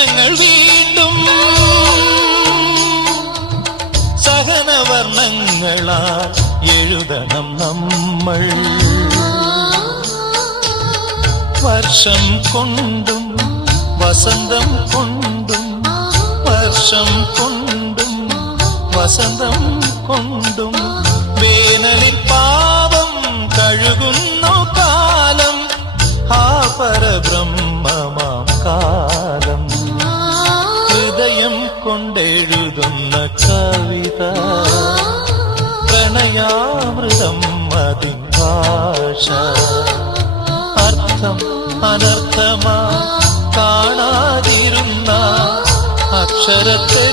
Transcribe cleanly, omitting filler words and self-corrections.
ചിത്രങ്ങൾ വീണ്ടും സഹനവർണ്ണങ്ങളാൽ എഴുതണം നമ്മൾ. വർഷം കൊണ്ടും വസന്തം കൊണ്ടും വർഷം കൊണ്ടും വസന്തം കൊണ്ടും വേനലിൽ പാപം കഴുകുന്നു കാലം. ആ പരബ്രഹ്മമാം കാലം ഹൃദയം കൊണ്ടെഴുതുന്ന കവിത പ്രണയാമൃതം അതിൻ ഭാഷ. അർത്ഥം അനർത്ഥമാ കാണാതിരുന്ന അക്ഷരത്തെ